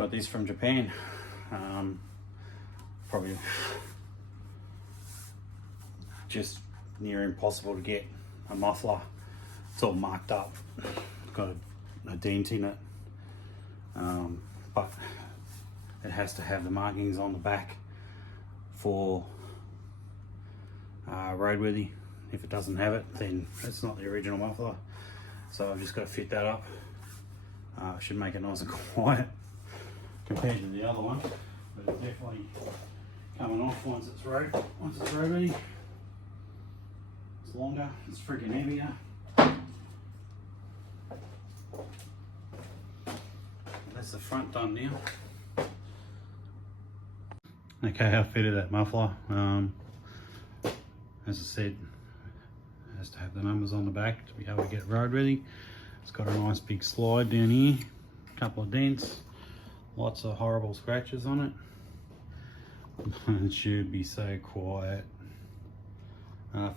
Got this from Japan. Probably just near impossible to get a muffler. It's all marked up. Got a dent in it, but it has to have the markings on the back for roadworthy. If it doesn't have it, then it's not the original muffler. So I've just got to fit that up. Should make it nice and quiet compared to the other one, but it's definitely coming off once it's roadworthy. It's longer, it's freaking heavier. That's the front done now. Okay, I fitted that muffler. As I said, it has to have the numbers on the back to be able to get roadworthy. It's got a nice big slide down here, a couple of dents, lots of horrible scratches on it. It should be so quiet.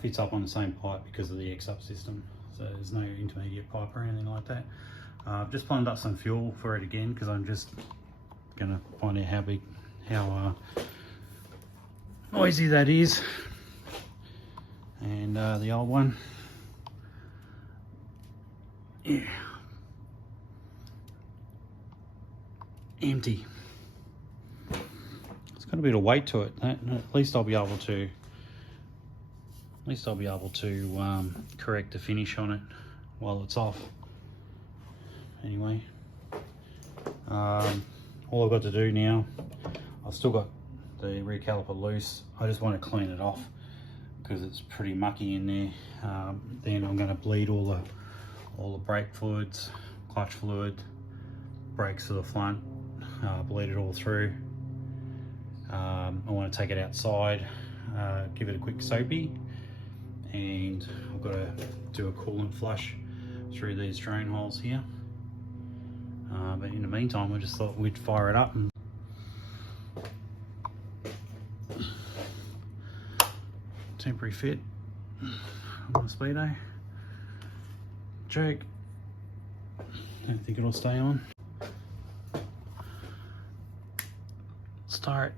Fits up on the same pipe because of the X-up system, so there's no intermediate pipe or anything like that. I've just plumbed up some fuel for it again because I'm just gonna find out how noisy that is. And the old one, yeah, empty. It's got a bit of weight to it. At least I'll be able to. Correct the finish on it while it's off. Anyway, all I've got to do now, I've still got the rear caliper loose. I just want to clean it off because it's pretty mucky in there. Then I'm going to bleed all the brake fluids, clutch fluid, brakes to the front, bleed it all through. I want to take it outside, give it a quick soapy, and I've got to do a coolant flush through these drain holes here. But in the meantime, I just thought we'd fire it up. And temporary fit on the speedo. Choke. Don't think it'll stay on. Start.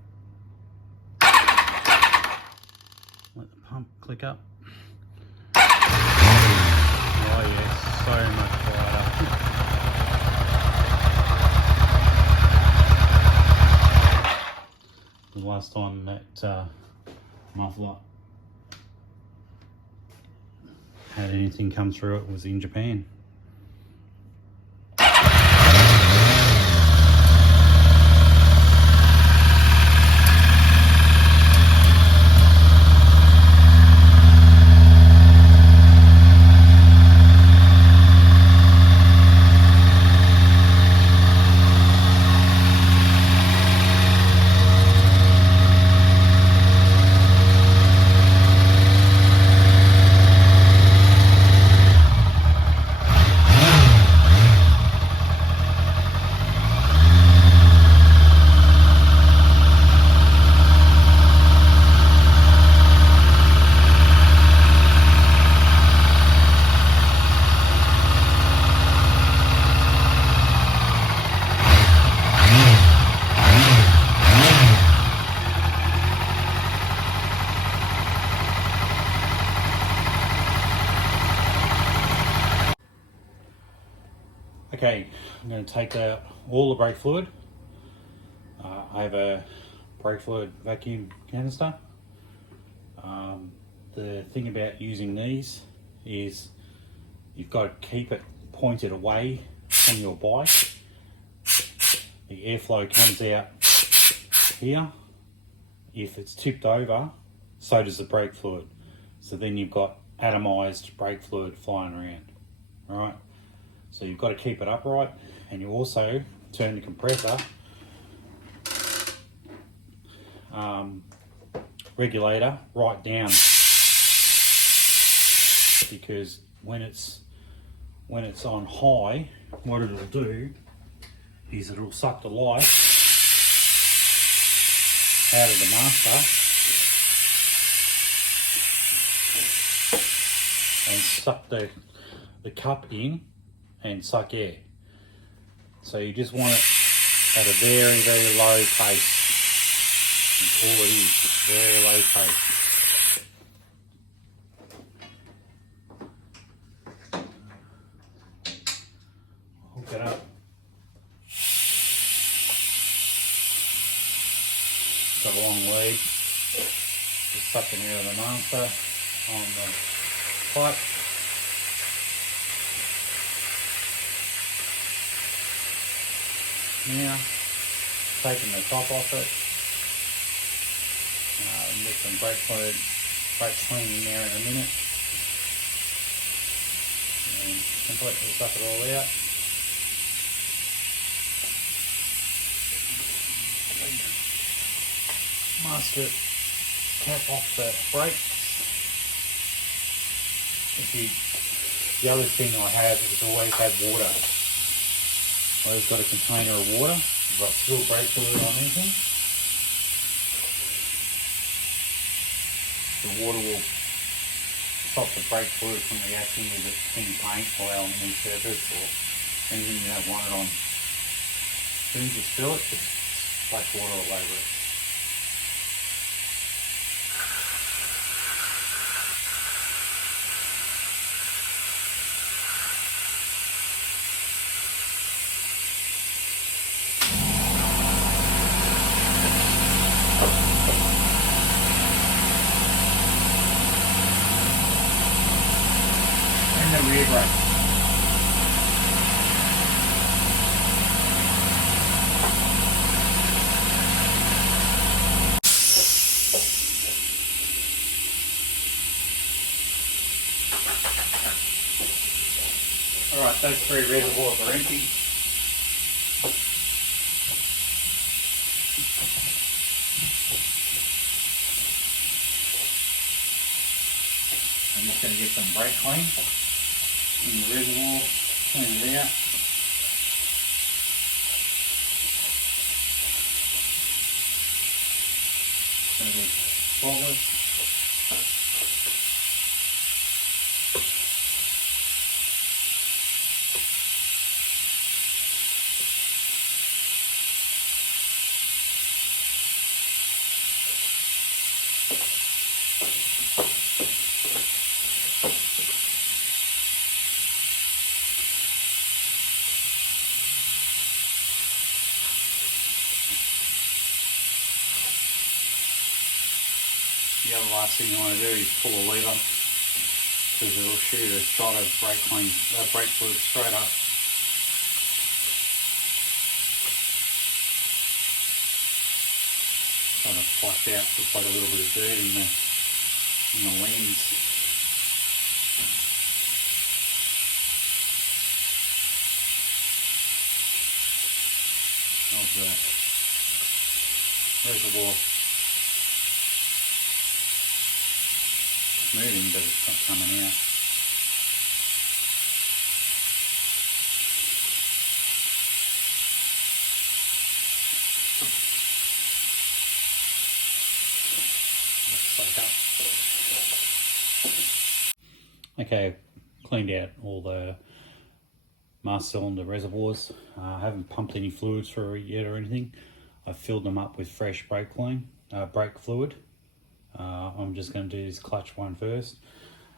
Let the pump click up. Oh yes, so much quieter. The last time that muffler had anything come through it was in Japan. Okay, I'm going to take out all the brake fluid. I have a brake fluid vacuum canister. The thing about using these is you've got to keep it pointed away from your bike. The airflow comes out here. If it's tipped over, so does the brake fluid. So then you've got atomized brake fluid flying around. All right. So you've got to keep it upright, and you also turn the compressor regulator right down, because when it's on high, what it'll do is it'll suck the light out of the master and suck the cup in and suck air. So you just want it at a very, very low pace. That's all it is, just very low pace. Hook it up. Got a long lead. Just sucking out of the master on the pipe. Now, taking the top off it. Get some brake fluid, brake clean in there in a minute. And completely suck it all out. Master cap off the brakes. The other thing I have is always have water. I've always got a container of water. I've got spilled brake fluid on anything. The water will stop the brake fluid from reacting with it in paint or aluminium surface or anything you don't want it on. As soon as you spill it, just splash water all over it. The rear brake. Alright, those three reservoirs are empty. I'm just going to get some brake clean in the reservoir, clean it out. Going to be spotless. The other last thing you want to do is pull a lever because it will shoot a shot of brake fluid straight up. Kind of flush out, looks like a little bit of dirt in the lens. Of the reservoir. Moving, but it's not coming out. Let's soak up. Okay, cleaned out all the master cylinder reservoirs. I haven't pumped any fluids through it yet or anything. I've filled them up with fresh brake fluid. I'm just going to do this clutch one first.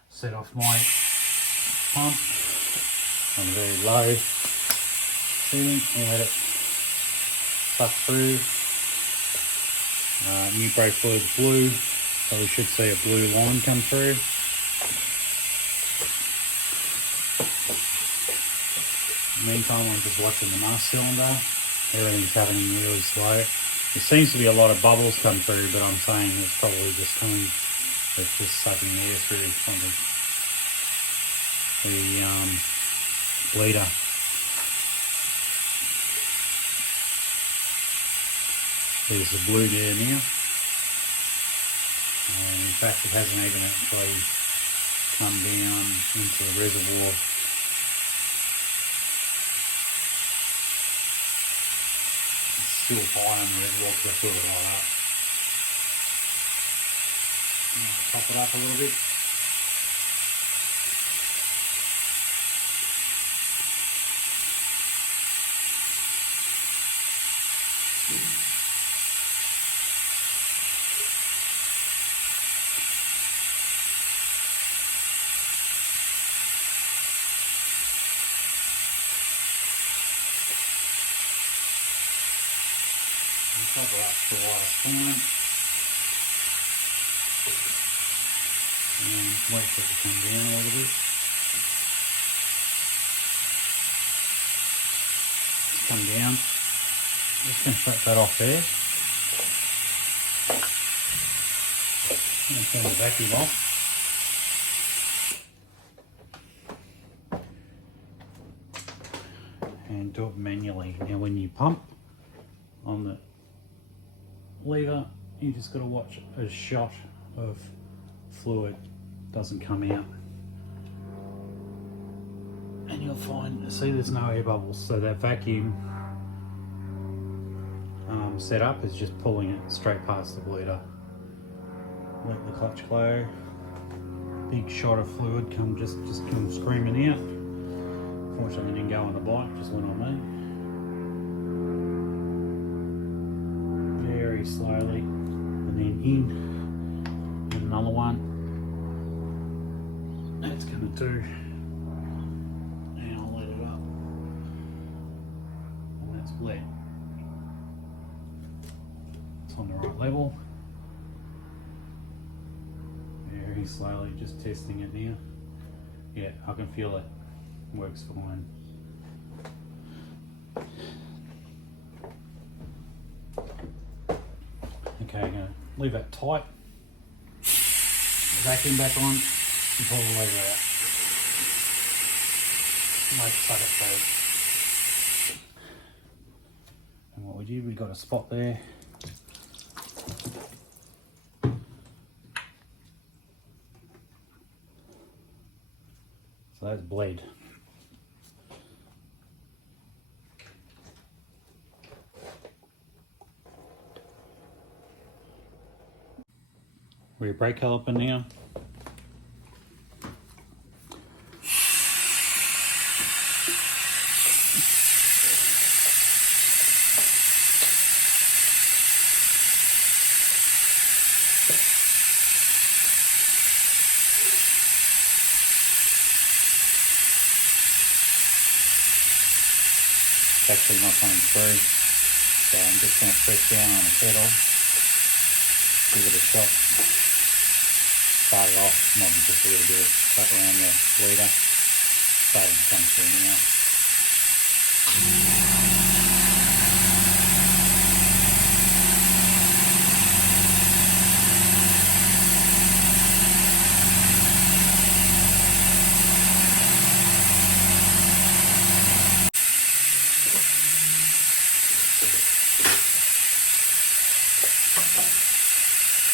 Set off my pump on a very low setting and let it suck through. New brake fluid is blue, so we should see a blue line come through. Meantime, I'm just watching the master cylinder. Everything's happening really slow. There seems to be a lot of bubbles come through, but I'm saying it's probably just coming, it's just sucking air through from the bleeder. There's the blue there now. And in fact, it hasn't even actually come down into the reservoir. Still high on the reservoir because I filled it right up. Top it up a little bit. Cover up the last time. And wait for it to come down a little bit. It's come down. Just going to shut that off there. I'm going to turn the vacuum off. And do it manually. Now when you pump on the lever, you just got to watch a shot of fluid doesn't come out. And you'll find, see, there's no air bubbles, so that vacuum setup is just pulling it straight past the bleeder. Let the clutch glow. Big shot of fluid just come screaming out. Fortunately, it didn't go on the bike, just went on me. Very slowly, and then in, and another one. That's going to do. And I'll let it up, and that's bled. It's on the right level. Very slowly, just testing it now. Yeah, I can feel it. Works fine. Okay, I'm going to leave that tight. Vacuum back on and pull the lever out. Make it suck it through. And what we did, we got a spot there. So that's bled. Rear brake caliper now. It's actually not coming through, so I'm just going to press down on the pedal, give it a shot, start it off, might be just a little bit of cut around the bleeder, starting to come through now.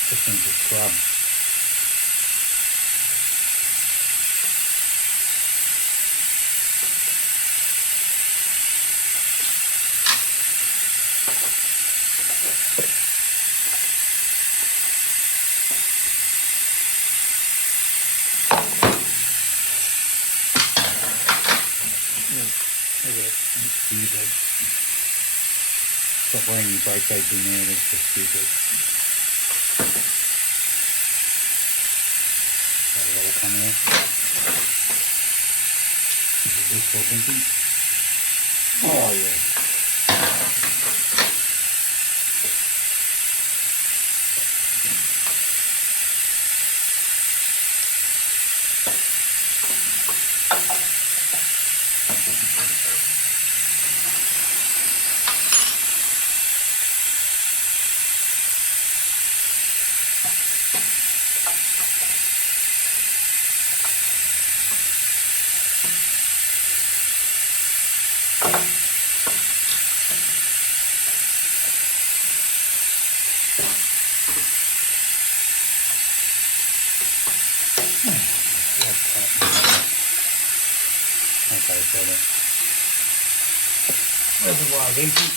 Just need to scrub. Stupid. Stop wearing your brake aids in there, that's just stupid. Got it all coming out. This is wishful thinking. Oh yeah. Okay, so the reservoir is empty.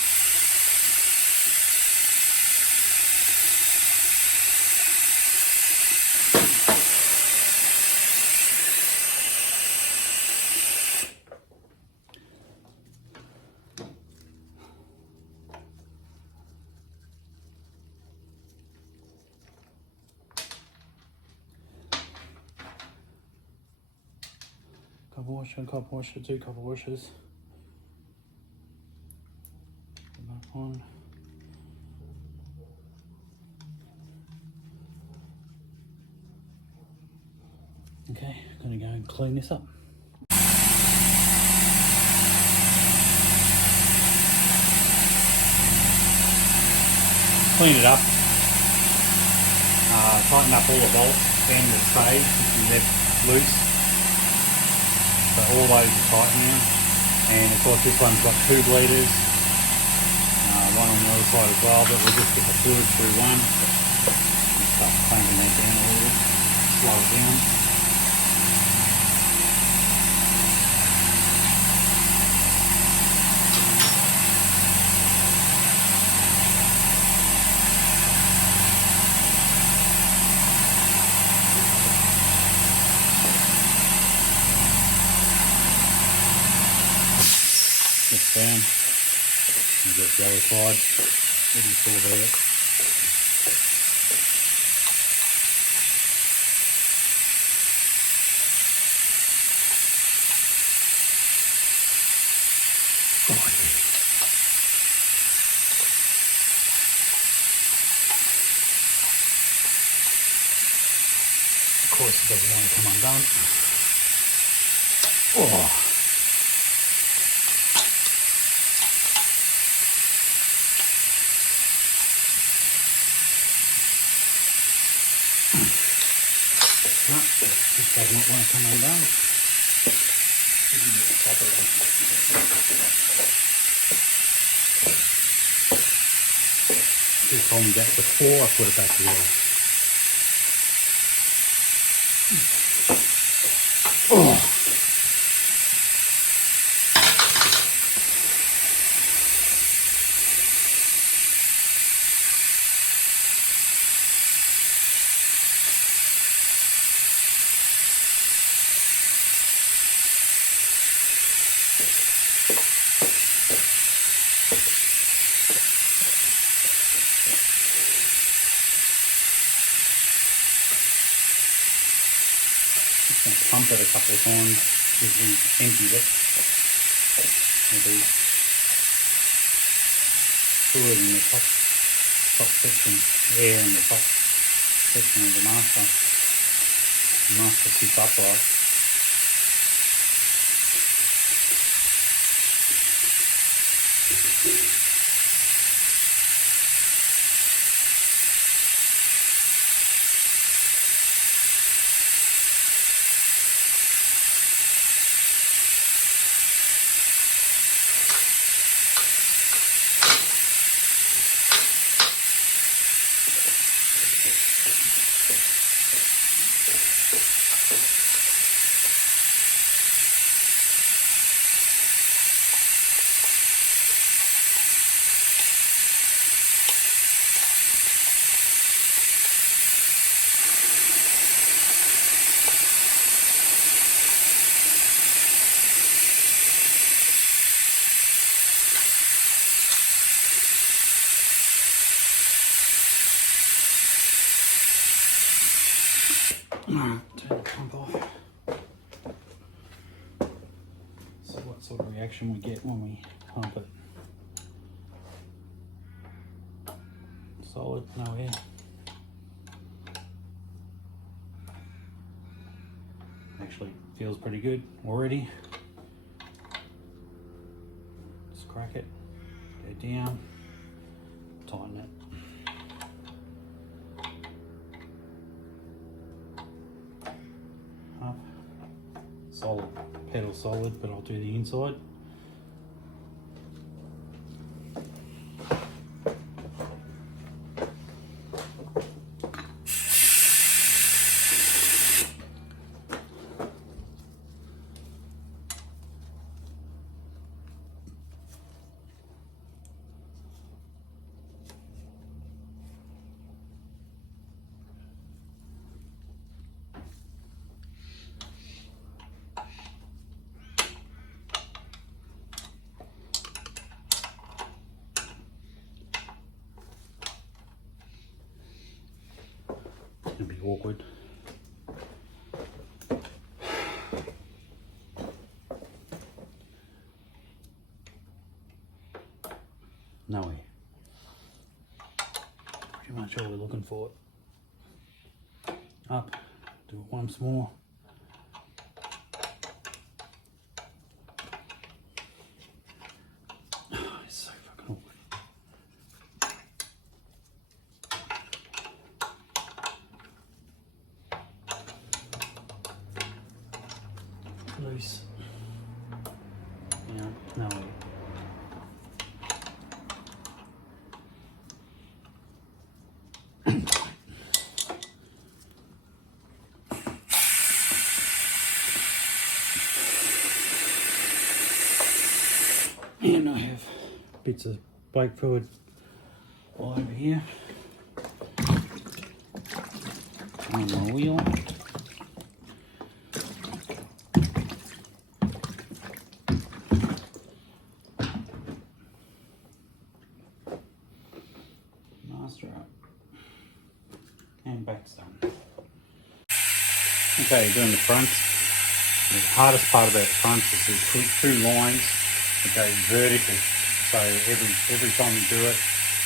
Copper washer, 2 copper washers. Put that on. going to go and clean this up. Clean it up. Tighten up all the bolts and the trays if they're loose. So all those are tight now. And of course this one's got 2 bleeders. One on the other side as well, but we'll just get the fluid through one. Start clamping that down a little bit. Slow it down. It's down. You get the other side. Ready for that. Of course, it doesn't want to come undone. Oh. No, this does not want to come undone. You told me that before I put it back together. Oh. Pump it a couple of times because we emptied it. There'll be fluid in the top section, air in the top section of the master. The master sits upright. Turn the pump off. See what sort of reaction we get when we pump it. Solid, no air. Actually feels pretty good already. Just crack it, go down, tighten it. Up. Solid, pedal solid, but I'll do the inside. It'll be awkward. No way. Pretty much all we're looking for. Up, do it once more. No. And I have bits of brake fluid all over here on my wheel. Master up. And back's done. Okay, doing the fronts. The hardest part about the fronts is the two lines that go vertical. So every time you do it,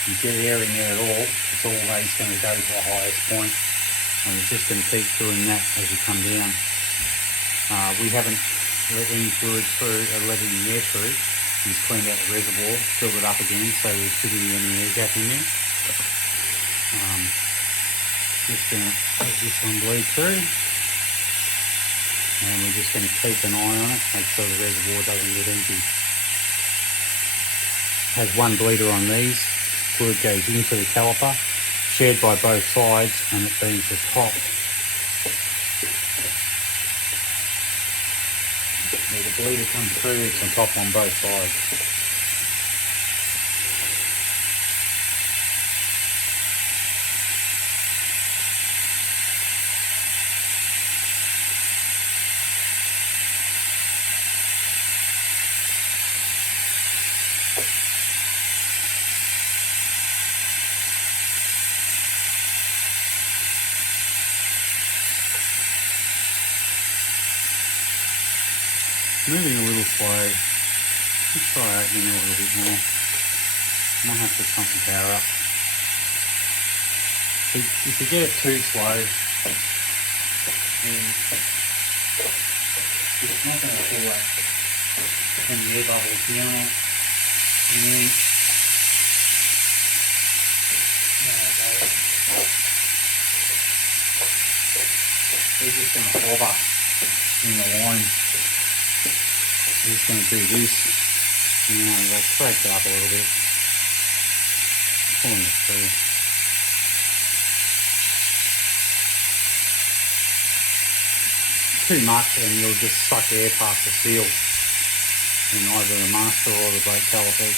you get air in there at all, it's always going to go to the highest point. And it's just going to keep doing that as you come down. We haven't let any fluid through, let any air through. We just cleaned out the reservoir, filled it up again, so there shouldn't be any air gap in there. Just going to let this one bleed through. And we're just going to keep an eye on it, make sure the reservoir doesn't get empty. Has one bleeder on these. Fluid goes into the caliper, shared by both sides, and it being the top. Where the bleeder comes through, it's on top on both sides. Moving a little slow. Let's try opening it a little bit more. Might have to pump the power up. If you get it too slow, then it's not going to pull that any air bubbles down it. And then they're just going to hover in the line. I'm just going to do this, and I'll crack it up a little bit, pulling it through. Too much and you'll just suck air past the seal in either the master or the brake calipers.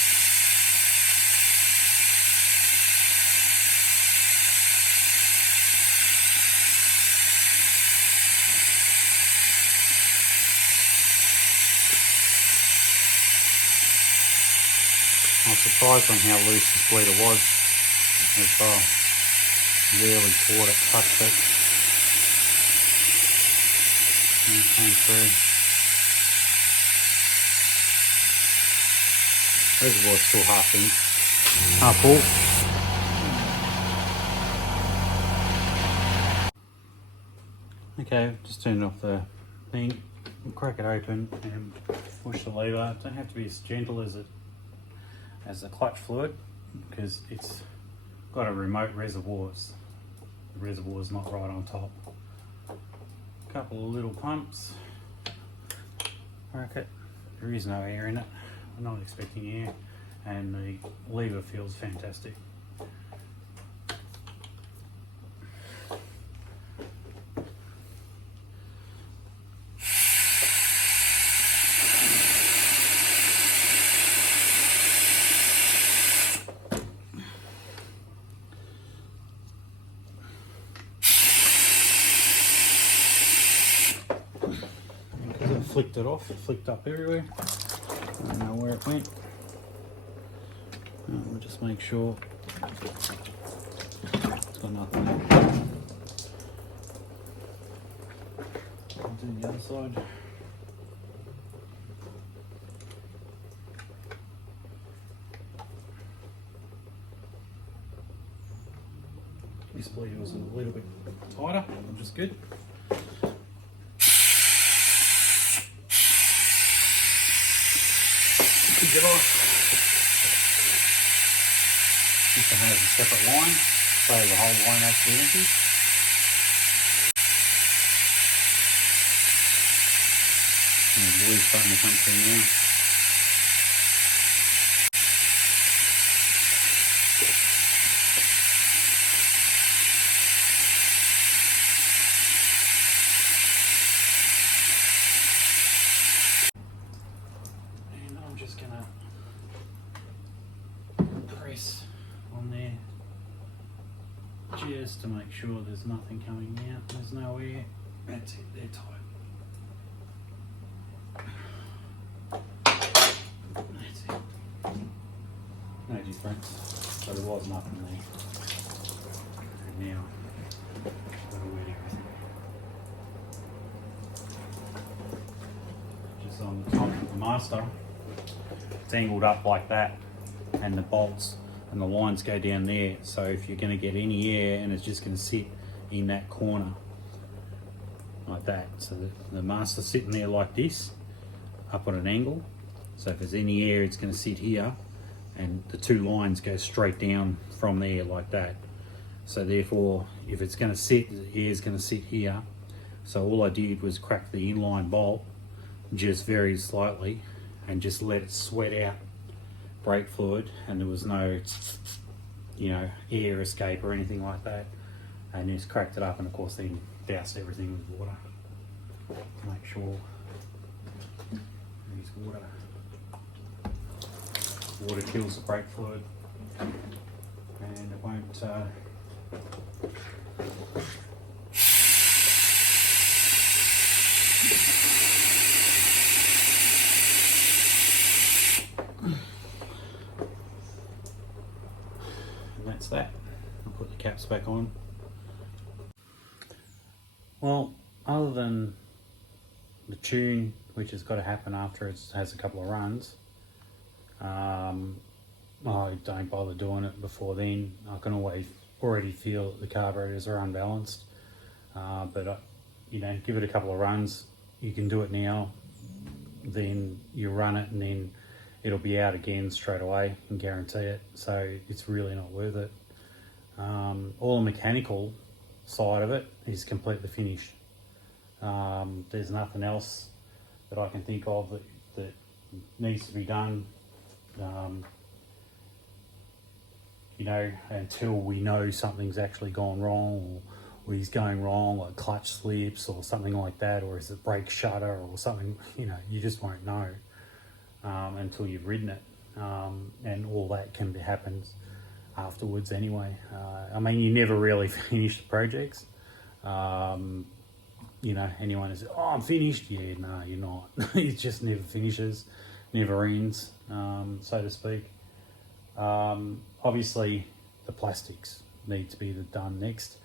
I was surprised on how loose this bleeder was as well. Really caught it, touched it, and it came through. Reservoir's still half in, half full. Okay, just turned off the thing. We'll crack it open and push the lever. Don't have to be as gentle as the clutch fluid because it's got a remote reservoir. The reservoir is not right on top. A couple of little pumps. Crack it. There is no air in it. I'm not expecting air, and the lever feels fantastic. Flicked it off, flicked up everywhere. I don't know where it went. We'll just make sure it's got nothing there. I'll do the other side. This bleeder was a little bit tighter, which is good. Get off. This one has a separate line, so the whole line actually empty. And the blue's starting to come through now. just gonna press on there just to make sure there's nothing coming out. There's no air. That's it, they're tight. That's it. No difference. So there was nothing there. And now gotta wet everything. Just on the top of the master, it's angled up like that, and the bolts and the lines go down there. So if you're going to get any air, and it's just going to sit in that corner like that. So the master's sitting there like this, up on an angle. So if there's any air, it's going to sit here, and the two lines go straight down from there like that. So therefore, if it's going to sit, the air's going to sit here. So all I did was crack the inline bolt just very slightly and just let it sweat out brake fluid, and there was no, you know, air escape or anything like that. And just cracked it up, and of course then doused everything with water to make sure. Use water. Water kills the brake fluid, and it won't. And that's that. I'll put the caps back on. Well, other than the tune, which has got to happen after it has a couple of runs, I don't bother doing it before then. I can already feel that the carburetors are unbalanced, but you know, give it a couple of runs. You can do it now, then you run it, and then it'll be out again straight away, and guarantee it. So it's really not worth it. All the mechanical side of it is completely finished. There's nothing else that I can think of that needs to be done. You know, until we know something's actually gone wrong, or he's going wrong, like clutch slips or something like that, or is it brake shutter or something, you know, you just won't know until you've ridden it. And all that can happen afterwards anyway. I mean, you never really finish the projects. You know, anyone who says, oh, I'm finished, yeah, no, you're not. It just never finishes, never ends, so to speak. Obviously the plastics need to be done next.